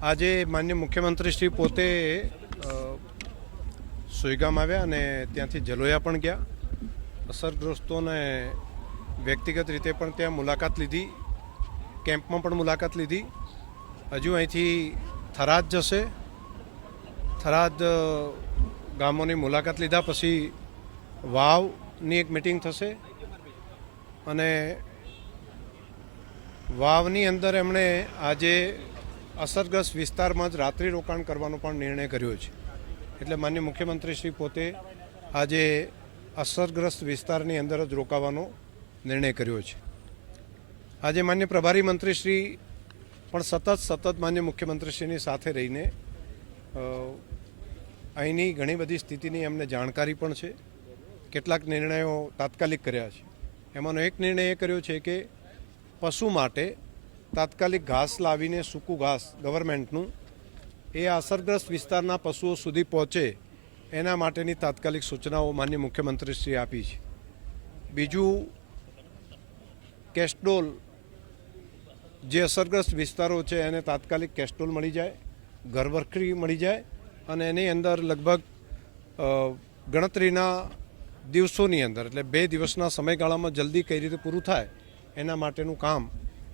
આજે માન્ય મુખ્યમંત્રી શ્રી પોતે સોયગામ આવ્યા અને ત્યાંથી જલોયા પણ ગયા. અસરગ્રસ્તોને વ્યક્તિગત રીતે પણ ત્યાં મુલાકાત લીધી, કેમ્પમાં પણ મુલાકાત લીધી. હજુ અહીંથી થરાદ જશે. થરાદ ગામોની મુલાકાત લીધા પછી વાવની એક મિટિંગ થશે અને વાવની અંદર એમણે આજે અસરગ્રસ્ત વિસ્તારમાં જ રાત્રિ રોકાણ કરવાનો પણ નિર્ણય કર્યો છે. એટલે માન્ય મુખ્યમંત્રી શ્રી પોતે આજે અસરગ્રસ્ત વિસ્તારની અંદર જ રોકાવાનો નિર્ણય કર્યો છે. આજે માન્ય પ્રભારી મંત્રીશ્રી પણ સતત માન્ય મુખ્યમંત્રીશ્રીની સાથે રહીને અહીંની ઘણી બધી સ્થિતિની એમને જાણકારી પણ છે. કેટલાક નિર્ણયો તાત્કાલિક કર્યા છે. એમાંનો એક નિર્ણય એ કર્યો છે કે પશુ માટે તાત્કાલિક ઘાસ લાવીને સૂકું ઘાસ ગવર્મેન્ટનું એ અસરગ્રસ્ત વિસ્તારના પશુઓ સુધી પહોંચે એના માટેની તાત્કાલિક સૂચનાઓ માન્ય મુખ્યમંત્રીશ્રીએ આપી છે. બીજું, કેસ્ટોલ જે અસરગ્રસ્ત વિસ્તારો છે એને તાત્કાલિક કેસ્ટોલ મળી જાય, ઘરવખરી મળી જાય અને એની અંદર લગભગ ગણતરીના દિવસોની અંદર એટલે 2 દિવસના સમયગાળામાં જલ્દી કઈ રીતે પૂરું થાય એના માટેનું કામ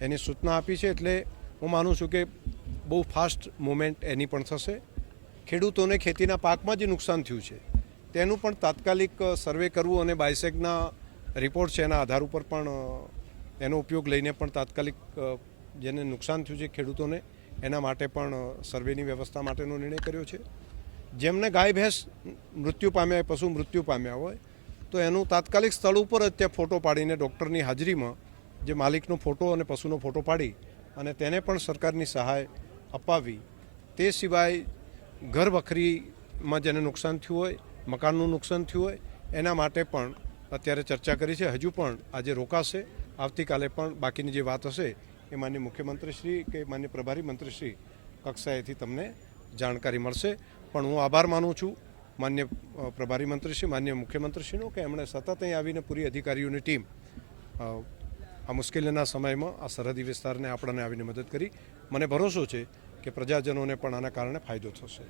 એની સૂચના આપી છે. એટલે હું માનું છું કે બહુ ફાસ્ટ મૂવમેન્ટ એની પણ થશે. ખેડૂતોને ખેતીના પાકમાં જે નુકસાન થયું છે તેનું પણ તાત્કાલિક સર્વે કરવું અને બાયસેગના રિપોર્ટ છે એના આધાર ઉપર પણ એનો ઉપયોગ લઈને પણ તાત્કાલિક જેને નુકસાન થયું છે ખેડૂતોને એના માટે પણ સર્વેની વ્યવસ્થા માટેનો નિર્ણય કર્યો છે. જેમને ગાય ભેંસ મૃત્યુ પામ્યા હોય, પશુ મૃત્યુ પામ્યા હોય તો એનું તાત્કાલિક સ્થળ ઉપર જ ત્યાં ફોટો પાડીને ડૉક્ટરની હાજરીમાં જે માલિકનો ફોટો અને પશુનો ફોટો પાડી અને તેને પણ સરકારની સહાય અપાવી. તે સિવાય ઘર વખરીમાં જેને નુકસાન થયું હોય, મકાનનું નુકસાન થયું હોય એના માટે પણ અત્યારે ચર્ચા કરી છે. હજુ પણ આજે રોકાશે. આવતીકાલે પણ બાકીની જે વાત હશે એ માન્ય મુખ્યમંત્રીશ્રી કે માન્ય પ્રભારી મંત્રીશ્રી કક્ષાએથી તમને જાણકારી મળશે. પણ હું આભાર માનું છું માન્ય પ્રભારી મંત્રીશ્રી, માન્ય મુખ્યમંત્રીશ્રીનો કે એમણે સતત અહીં આવીને પૂરી અધિકારીઓની ટીમ આ મુશ્કેલીના સમયમાં આ સરહદી વિસ્તારને આપણને આવીને મદદ કરી. મને ભરોસો છે કે પ્રજાજનોને પણ આના કારણે ફાયદો થશે.